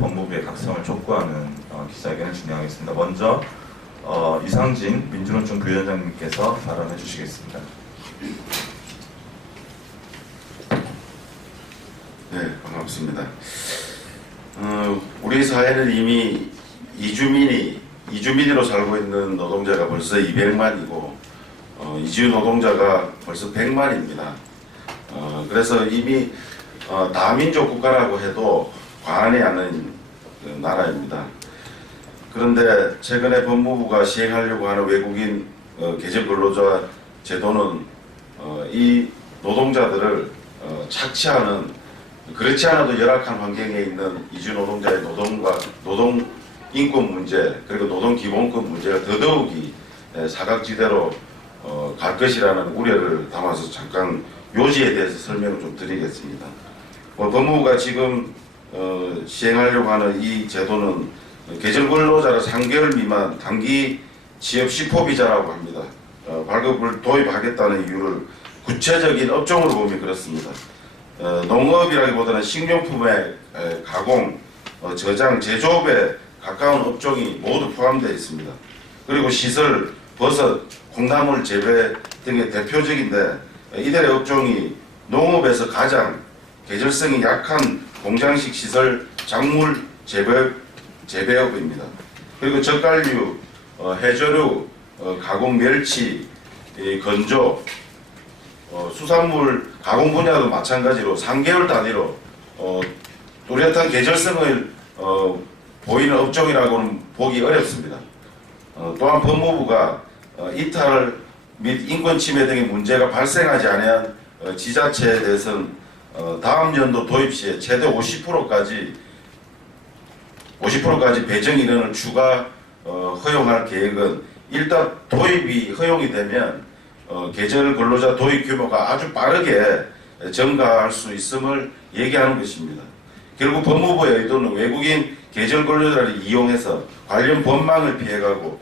법무부의 각성을 촉구하는 기자회견을 진행하겠습니다. 먼저 이상진 민주노총 부위원장님께서 발언해 주시겠습니다. 네, 반갑습니다. 우리 사회는 이미 이주민으로 살고 있는 노동자가 벌써 200만이고 이주 노동자가 벌써 100만입니다. 그래서 이미 다민족 국가라고 해도 과언이 않는 나라입니다. 그런데 최근에 법무부가 시행하려고 하는 외국인 계절 근로자 제도는 이 노동자들을 착취하는, 그렇지 않아도 열악한 환경에 있는 이주 노동자의 노동 인권 문제, 그리고 노동 기본권 문제가 더더욱이 사각지대로 갈 것이라는 우려를 담아서 잠깐 요지에 대해서 설명을 좀 드리겠습니다. 법무부가 지금 시행하려고 하는 이 제도는 계절 근로자를 3개월 미만 단기 취업 시포비자라고 합니다. 발급을 도입하겠다는 이유를 구체적인 업종으로 보면 그렇습니다. 농업이라기보다는 식료품의 가공, 저장, 제조업에 가까운 업종이 모두 포함되어 있습니다. 그리고 시설, 버섯, 콩나물 재배 등의 대표적인데 이들의 업종이 농업에서 가장 계절성이 약한 공장식 시설, 작물 재배업입니다. 그리고 젓갈류, 해조류, 가공 멸치, 건조, 수산물 가공 분야도 마찬가지로 3개월 단위로 뚜렷한 계절성을 보이는 업종이라고는 보기 어렵습니다. 또한 법무부가 이탈 및 인권 침해 등의 문제가 발생하지 않은 지자체에 대해서는 다음 연도 도입 시에 최대 50%까지 배정 인원을 추가 허용할 계획은 일단 도입이 허용이 되면 계절 근로자 도입 규모가 아주 빠르게 증가할 수 있음을 얘기하는 것입니다. 결국 법무부의 의도는 외국인 계절 근로자를 이용해서 관련 법망을 피해가고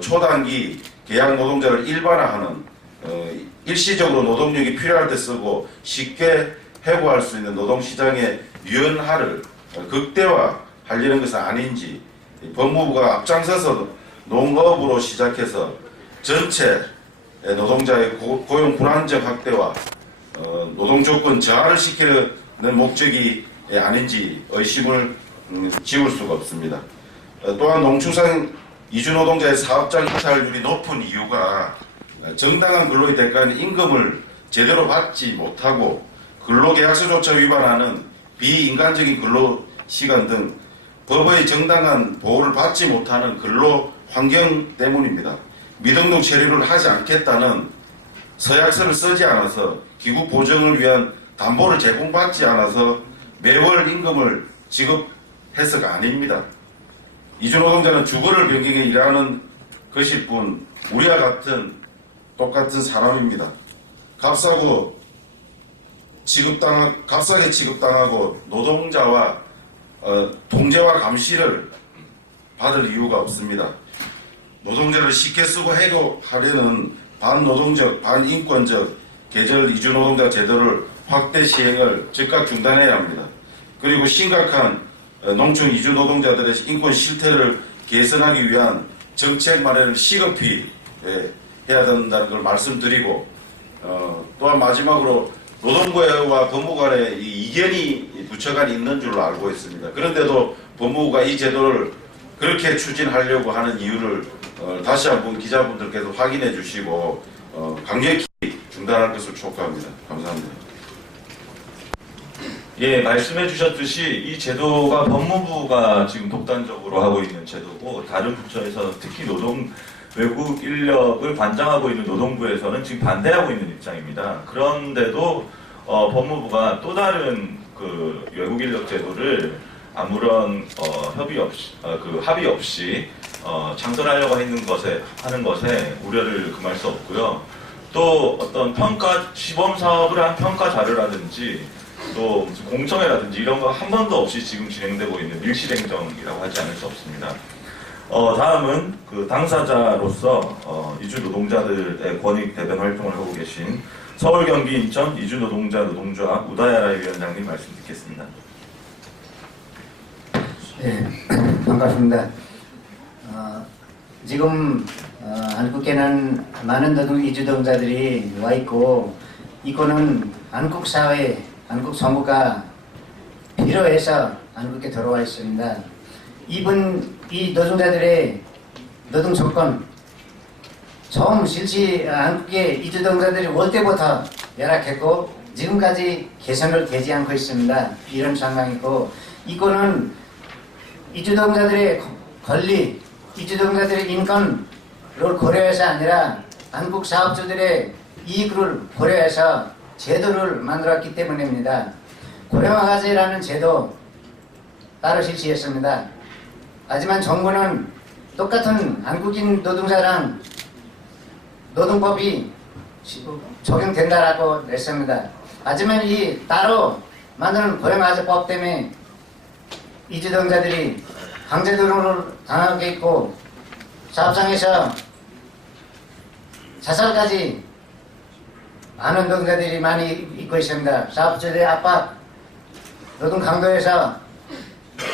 초단기 계약 노동자를 일반화하는, 일시적으로 노동력이 필요할 때 쓰고 쉽게 해고할 수 있는 노동시장의 유연화를 극대화하려는 것은 아닌지, 법무부가 앞장서서 농업으로 시작해서 전체 노동자의 고용 불안정 확대와 노동조건 저하를 시키는 목적이 아닌지 의심을 지울 수가 없습니다. 또한 농축산 이주노동자의 사업장 이탈률이 높은 이유가 정당한 근로의 대가는 임금을 제대로 받지 못하고 근로계약서조차 위반하는 비인간적인 근로시간 등 법의 정당한 보호를 받지 못하는 근로 환경 때문입니다. 미등록 체류를 하지 않겠다는 서약서를 쓰지 않아서 기구 보정을 위한 담보를 제공받지 않아서 매월 임금을 지급해서가 아닙니다. 이주노동자는 주거를 변경해 일하는 것일 뿐 우리와 똑같은 사람입니다. 값싸게 취급당하고 노동자와 통제와 감시를 받을 이유가 없습니다. 노동자를 쉽게 쓰고 해고하려는 반노동적, 반인권적 계절 이주노동자 제도를 확대 시행을 즉각 중단해야 합니다. 그리고 심각한 농촌 이주 노동자들의 인권 실태를 개선하기 위한 정책 마련을 시급히 해야 된다는 걸 말씀드리고, 또한 마지막으로 노동부와 법무부 간에 이견이 부처 간에 있는 줄로 알고 있습니다. 그런데도 법무부가 이 제도를 그렇게 추진하려고 하는 이유를 다시 한번 기자분들께서 확인해 주시고 강력히 중단할 것을 촉구합니다. 감사합니다. 예, 말씀해 주셨듯이 이 제도가 법무부가 지금 독단적으로 하고 있는 제도고, 다른 부처에서 특히 외국 인력을 관장하고 있는 노동부에서는 지금 반대하고 있는 입장입니다. 그런데도 법무부가 또 다른 그 외국 인력 제도를 아무런 합의 없이 창설하려고 하는 것에 우려를 금할 수 없고요. 또 어떤 시범 사업을 한 평가 자료라든지 또 무슨 공청회라든지 이런 거 한 번도 없이 지금 진행되고 있는 일시행정이라고 하지 않을 수 없습니다. 다음은 그 당사자로서 이주 노동자들의 권익 대변 활동을 하고 계신 서울, 경기, 인천 이주 노동자 노동조합 우다야라 위원장님 말씀 듣겠습니다. 네, 반갑습니다. 지금 한국에는 많은 노동 이주노동자들이 와 있고, 이거는 한국 사회, 한국 정부가 필요해서 한국에 들어와 있습니다. 이 노동자들의 노동 조건, 처음 실시 한국의 이주노동자들이 올 때부터 열악했고 지금까지 개선을 되지 않고 있습니다. 이런 상황이고, 이거는 이주노동자들의 권리, 이주노동자들의 인권을 고려해서 아니라 한국 사업주들의 이익을 고려해서 제도를 만들었기 때문입니다. 고령화가제라는 제도 따로 실시했습니다. 하지만 정부는 똑같은 한국인 노동자랑 노동법이 적용된다라고 냈습니다. 하지만 이 따로 만드는 고령화제법 때문에 이주노동자들이 강제노동을 당하고 있고 사업장에서 자살까지 많은 노동자들이 많이 있고 있습니다. 사업주들의 압박, 노동 강도에서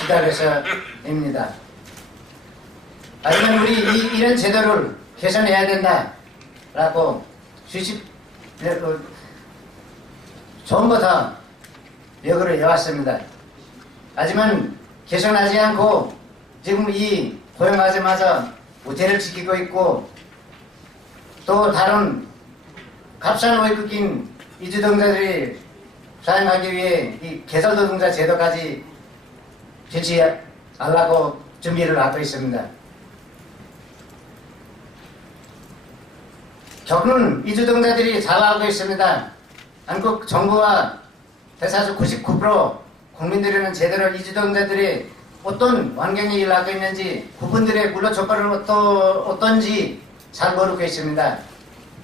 시달려서입니다. 하지만 우리 이런 제도를 개선해야 된다라고 처음부터 요구를 해왔습니다. 하지만 개선하지 않고 지금 이 고용화제마저 우태를 지키고 있고, 또 다른 값싼 외국인 이주노동자들이 사용하기 위해 이 계절노동자 제도까지 실시하려고 준비를 하고 있습니다. 겪는 이주노동자들이 자라하고 있습니다. 한국 정부와 대사적 99% 국민들에는 제대로 이주노동자들이 어떤 환경에 일하고 있는지, 그분들의 근로 조건은 어떤지 잘 모르고 있습니다.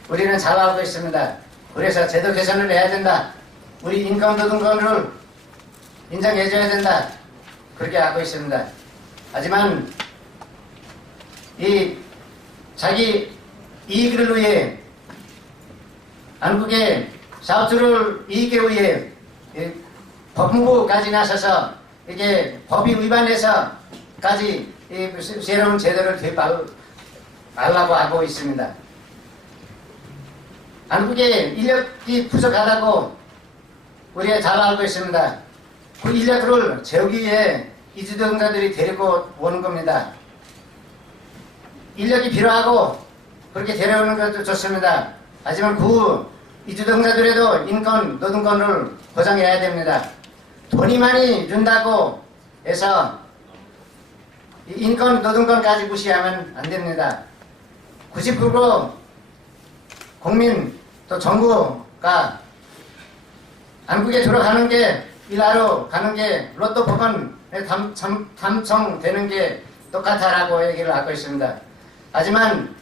우리는 잘 알고 있습니다. 그래서 제도 개선을 해야 된다. 우리 인권노동권을 인정해줘야 된다. 그렇게 하고 있습니다. 하지만 이 자기 이익을 위해, 한국의 사업주를 이익에 위해 법무부까지 나서서 이게 법이 위반해서까지 새로운 제도를 도입하려고 하고 있습니다. 한국의 인력이 부족하다고 우리가 잘 알고 있습니다. 그 인력을 채우기 위해 이주노동자들이 데리고 오는 겁니다. 인력이 필요하고 그렇게 데려오는 것도 좋습니다. 하지만 그 이주노동자들에도 인권, 노동권을 보장해야 됩니다. 돈이 많이 준다고 해서 인권, 노동권까지 무시하면 안 됩니다. 99% 국민 또 정부가 한국에 들어가는 게, 일하러 가는 게 로또 복권에 당첨되는 게 똑같다라고 얘기를 하고 있습니다. 하지만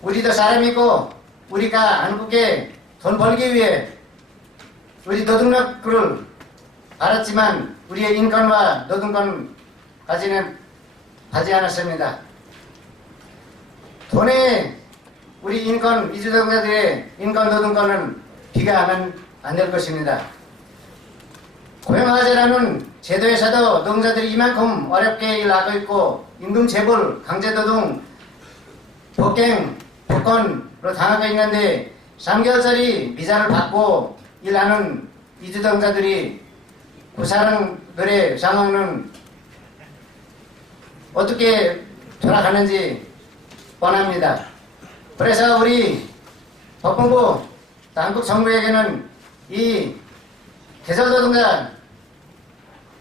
우리도 사람이고, 우리가 한국에 돈 벌기 위해 우리 노동력을 알았지만 우리의 인권과 노동권까지는 하지 않았습니다. 돈에 우리 인권, 이주노동자들의 인권, 노동권은 비교하면 안 될 것입니다. 고용화제라는 제도에서도 노동자들이 이만큼 어렵게 일하고 있고, 임금체불, 강제노동, 폭행, 폭언으로 당하고 있는데 3개월짜리 비자를 받고 일하는 이주노동자들이, 그 사람들의 상황은 어떻게 돌아가는지 뻔합니다. 그래서 우리 법무부, 한국 정부에게는 이 계절노동자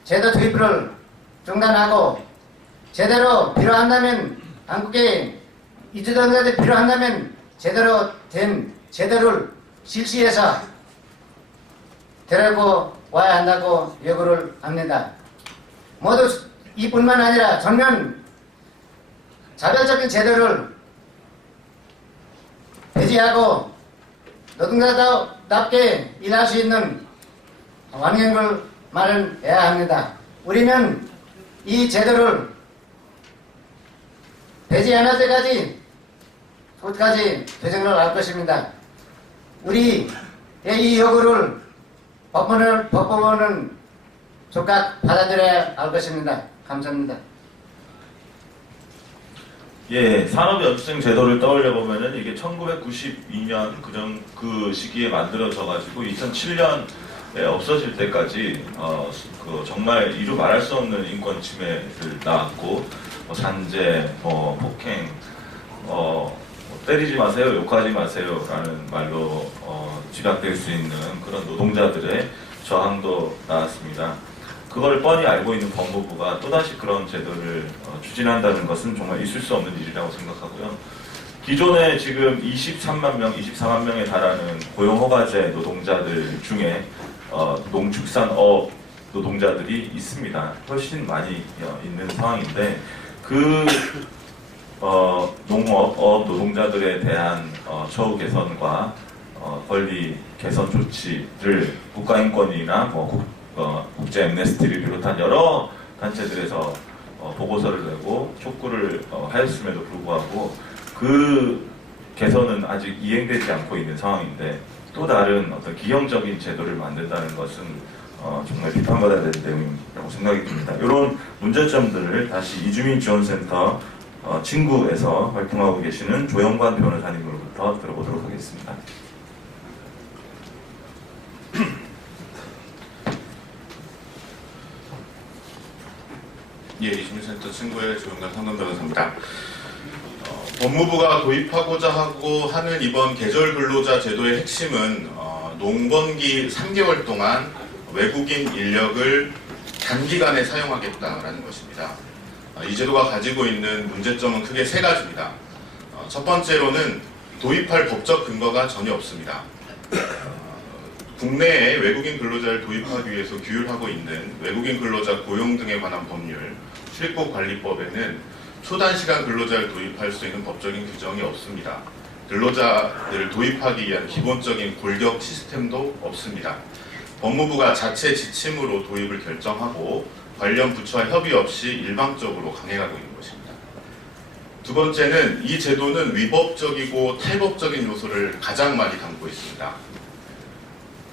제도 도입을 중단하고, 제대로 필요한다면, 한국의 이주노동자들이 필요한다면 제대로 된 제도를 실시해서 데리고 와야 한다고 요구를 합니다. 모두 이뿐만 아니라 전면 자별적인 제도를 폐지하고 노동자답게 일할 수 있는 환경을 마련해야 합니다. 우리는 이 제도를 폐지 안 할 때까지 끝까지 되정을 할 것입니다. 우리의 이 요구를 법원은 즉각 받아들여야 할 것입니다. 감사합니다. 예, 산업연수생 제도를 떠올려 보면은 이게 1992년 그 시기에 만들어져 가지고 2007년에 없어질 때까지 정말 이루 말할 수 없는 인권 침해를 낳았고 산재, 폭행, 때리지 마세요, 욕하지 마세요라는 말로 지각될 수 있는 그런 노동자들의 저항도 나왔습니다. 그걸 뻔히 알고 있는 법무부가 또다시 그런 제도를 추진한다는 것은 정말 있을 수 없는 일이라고 생각하고요. 기존에 지금 24만 명에 달하는 고용허가제 노동자들 중에 농축산업 노동자들이 있습니다. 훨씬 많이 있는 상황인데 그 농업 노동자들에 대한 처우 개선과 권리 개선 조치를 국가인권위나 국제 엠네스티를 비롯한 여러 단체들에서 보고서를 내고 촉구를 하였음에도 불구하고 그 개선은 아직 이행되지 않고 있는 상황인데 또 다른 어떤 기형적인 제도를 만든다는 것은 정말 비판받아야 되는 내용이라고 생각이 듭니다. 이런 문제점들을 다시 이주민지원센터 친구에서 활동하고 계시는 조영관 변호사님으로부터 들어보도록 하겠습니다. 예, 이주민센터 친구의 조영관 상담 변호사입니다. 법무부가 도입하고자 하는 이번 계절 근로자 제도의 핵심은 농번기 3개월 동안 외국인 인력을 단기간에 사용하겠다라는 것입니다. 이 제도가 가지고 있는 문제점은 크게 세 가지입니다. 첫 번째로는 도입할 법적 근거가 전혀 없습니다. 국내에 외국인 근로자를 도입하기 위해서 규율하고 있는 외국인 근로자 고용 등에 관한 법률, 출입국 관리법에는 초단시간 근로자를 도입할 수 있는 법적인 규정이 없습니다. 근로자들을 도입하기 위한 기본적인 골격 시스템도 없습니다. 법무부가 자체 지침으로 도입을 결정하고 관련 부처와 협의 없이 일방적으로 강행하고 있는 것입니다. 두 번째는 이 제도는 위법적이고 탈법적인 요소를 가장 많이 담고 있습니다.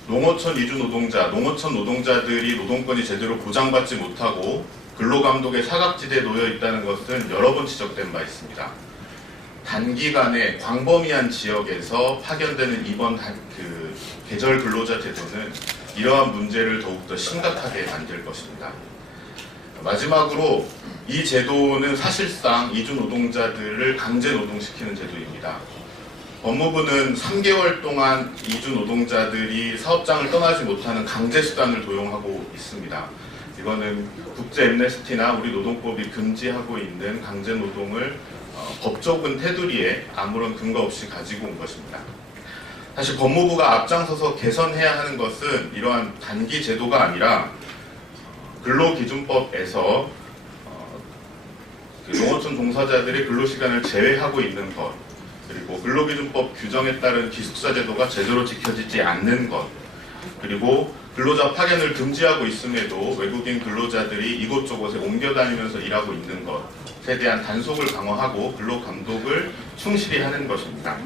농어촌 이주 노동자, 농어촌 노동자들이 노동권이 제대로 보장받지 못하고 근로감독의 사각지대에 놓여 있다는 것은 여러 번 지적된 바 있습니다. 단기간에 광범위한 지역에서 파견되는 이번 계절 근로자 제도는 이러한 문제를 더욱더 심각하게 만들 것입니다. 마지막으로 이 제도는 사실상 이주 노동자들을 강제 노동시키는 제도입니다. 법무부는 3개월 동안 이주 노동자들이 사업장을 떠나지 못하는 강제 수단을 도용하고 있습니다. 이거는 국제 엠네스티나 우리 노동법이 금지하고 있는 강제 노동을 법적인 테두리에 아무런 근거 없이 가지고 온 것입니다. 사실 법무부가 앞장서서 개선해야 하는 것은 이러한 단기 제도가 아니라 근로기준법에서 농어촌 종사자들의 근로시간을 제외하고 있는 것, 그리고 근로기준법 규정에 따른 기숙사 제도가 제대로 지켜지지 않는 것, 그리고 근로자 파견을 금지하고 있음에도 외국인 근로자들이 이곳저곳에 옮겨다니면서 일하고 있는 것에 대한 단속을 강화하고 근로감독을 충실히 하는 것입니다.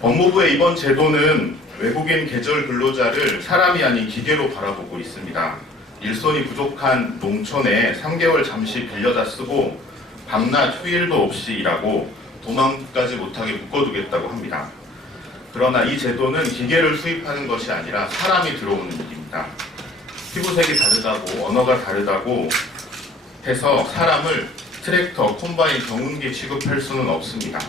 법무부의 이번 제도는 외국인 계절 근로자를 사람이 아닌 기계로 바라보고 있습니다. 일손이 부족한 농촌에 3개월 잠시 빌려다 쓰고 밤낮 휴일도 없이 일하고 도망까지 못하게 묶어두겠다고 합니다. 그러나 이 제도는 기계를 수입하는 것이 아니라 사람이 들어오는 일입니다. 피부색이 다르다고 언어가 다르다고 해서 사람을 트랙터, 콤바인, 경운기 취급할 수는 없습니다.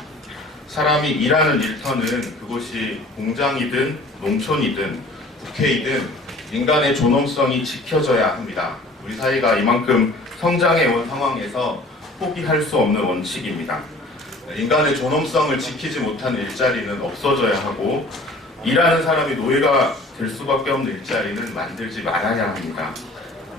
사람이 일하는 일터는 그곳이 공장이든 농촌이든 국회이든 인간의 존엄성이 지켜져야 합니다. 우리 사회가 이만큼 성장해 온 상황에서 포기할 수 없는 원칙입니다. 인간의 존엄성을 지키지 못하는 일자리는 없어져야 하고 일하는 사람이 노예가 될 수밖에 없는 일자리는 만들지 말아야 합니다.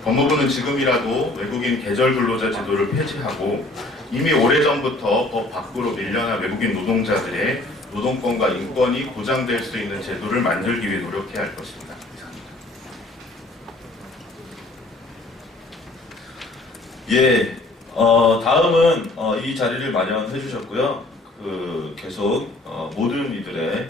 법무부는 지금이라도 외국인 계절 근로자 제도를 폐지하고 이미 오래전부터 법 밖으로 밀려난 외국인 노동자들의 노동권과 인권이 보장될 수 있는 제도를 만들기 위해 노력해야 할 것입니다. 이상입니다. 예, 다음은 이 자리를 마련해 주셨고요. 계속 모든 이들의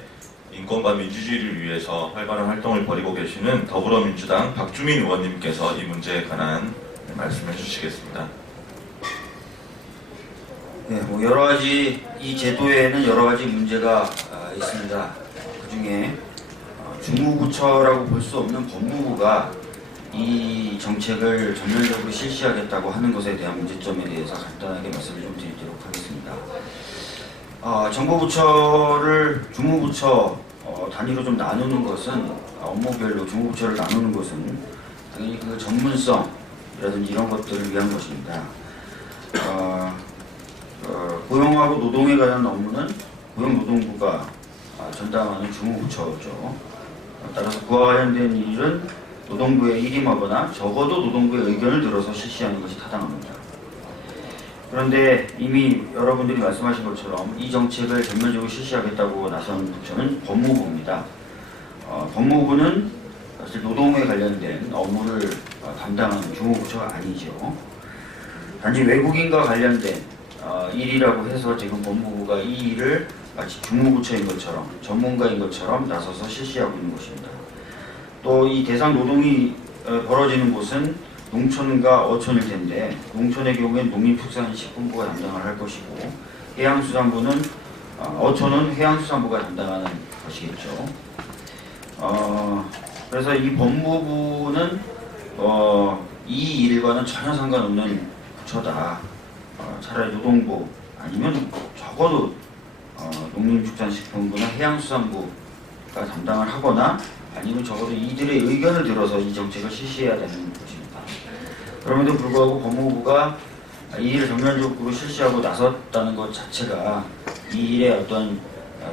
인권과 민주주의를 위해서 활발한 활동을 벌이고 계시는 더불어민주당 박주민 의원님께서 이 문제에 관한 말씀해 주시겠습니다. 네, 뭐 여러 가지 이 제도에는 여러 가지 문제가 있습니다. 그 중에 주무부처라고 볼 수 없는 법무부가 이 정책을 전면적으로 실시하겠다고 하는 것에 대한 문제점에 대해서 간단하게 말씀을 좀 드리도록 하겠습니다. 정보부처를 주무부처 단위로 좀 나누는 것은 업무별로 주무부처를 나누는 것은 당연히 그 전문성이라든지 이런 것들을 위한 것입니다. 고용하고 노동에 관한 업무는 고용노동부가 전담하는 주무부처죠. 따라서 그와 관련된 일은 노동부에 일임하거나 적어도 노동부의 의견을 들어서 실시하는 것이 타당합니다. 그런데 이미 여러분들이 말씀하신 것처럼 이 정책을 전면적으로 실시하겠다고 나선 부처는 법무부입니다. 법무부는 사실 노동에 관련된 업무를 담당하는 주무부처가 아니죠. 단지 외국인과 관련된 일이라고 해서 지금 법무부가 이 일을 마치 주무부처인 것처럼 전문가인 것처럼 나서서 실시하고 있는 것입니다. 또 이 대상 노동이 벌어지는 곳은 농촌과 어촌일 텐데 농촌의 경우엔 농림축산식품부가 담당을 할 것이고 해양수산부는 어촌은 해양수산부가 담당하는 것이겠죠. 그래서 이 법무부는 이 일과는 전혀 상관없는 부처다. 차라리 노동부 아니면 적어도 농림축산식품부나 해양수산부가 담당을 하거나 아니면 적어도 이들의 의견을 들어서 이 정책을 실시해야 되는 것입니다. 그럼에도 불구하고 법무부가 이 일을 전면적으로 실시하고 나섰다는 것 자체가 이 일의 어떤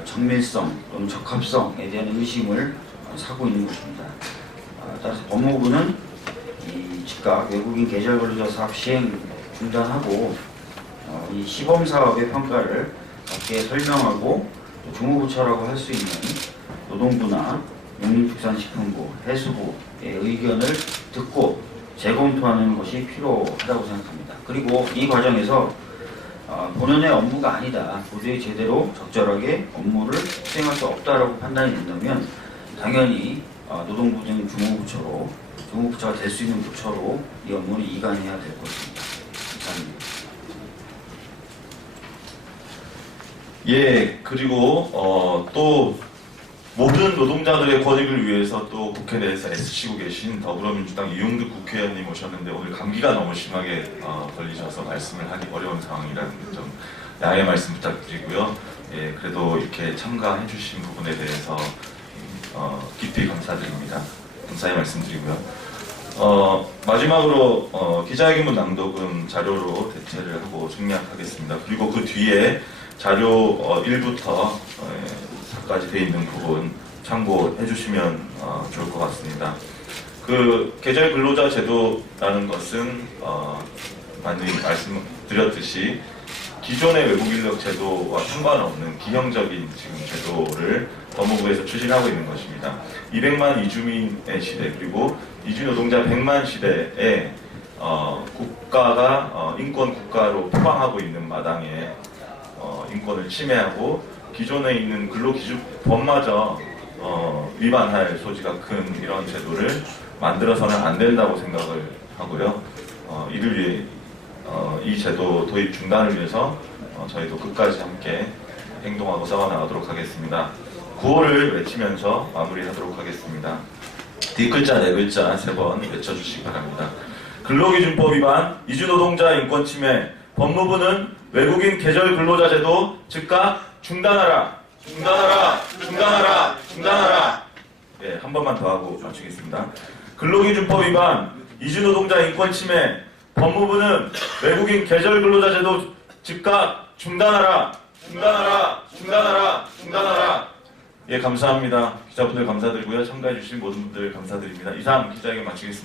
정밀성 또는 적합성에 대한 의심을 사고 있는 것입니다. 따라서 법무부는 이 즉각 외국인 계절근로자 사업 시행 중단하고 이 시범사업의 평가를 각계 설명하고 또 주무부처라고 할 수 있는 노동부나 농림축산식품부, 해수부의 의견을 듣고 재검토하는 것이 필요하다고 생각합니다. 그리고 이 과정에서 본연의 업무가 아니다, 도저히 제대로 적절하게 업무를 수행할 수 없다라고 판단이 된다면 당연히 노동부 등 주무부처가 될 수 있는 부처로 이 업무를 이관해야 될 것입니다. 이상입니다. 예, 그리고 또 모든 노동자들의 권익을 위해서 또 국회 내에서 애쓰시고 계신 더불어민주당 이용득 국회의원님 오셨는데 오늘 감기가 너무 심하게 걸리셔서 말씀을 하기 어려운 상황이라는 점 양해 말씀 부탁드리고요. 예, 그래도 이렇게 참가해 주신 부분에 대해서 깊이 감사드립니다. 감사의 말씀드리고요. 마지막으로 기자회견문 낭독은 자료로 대체를 하고 정리하겠습니다. 그리고 그 뒤에 자료 1부터 4까지 되어 있는 부분 참고해 주시면 좋을 것 같습니다. 그 계절 근로자 제도라는 것은 많이 말씀드렸듯이 기존의 외국 인력 제도와 상관없는 기형적인 지금 제도를 법무부에서 추진하고 있는 것입니다. 200만 이주민의 시대 그리고 이주 노동자 100만 시대에 국가가 인권 국가로 포방하고 있는 마당에 인권을 침해하고 기존에 있는 근로기준법마저 위반할 소지가 큰 이런 제도를 만들어서는 안 된다고 생각을 하고요. 이를 위해 이 제도 도입 중단을 위해서 저희도 끝까지 함께 행동하고 싸워나가도록 하겠습니다. 구호를 외치면서 마무리하도록 하겠습니다. 뒷글자, 네글자 3번 외쳐주시기 바랍니다. 근로기준법 위반, 이주노동자 인권 침해, 법무부는 외국인 계절 근로자 제도 즉각 중단하라! 중단하라! 중단하라! 중단하라! 예, 한 번만 더 하고 마치겠습니다. 근로기준법 위반, 이주노동자 인권 침해, 법무부는 외국인 계절 근로자 제도 즉각 중단하라! 중단하라! 중단하라! 중단하라! 예, 감사합니다. 기자분들 감사드리고요. 참가해주신 모든 분들 감사드립니다. 이상 기자회견 마치겠습니다.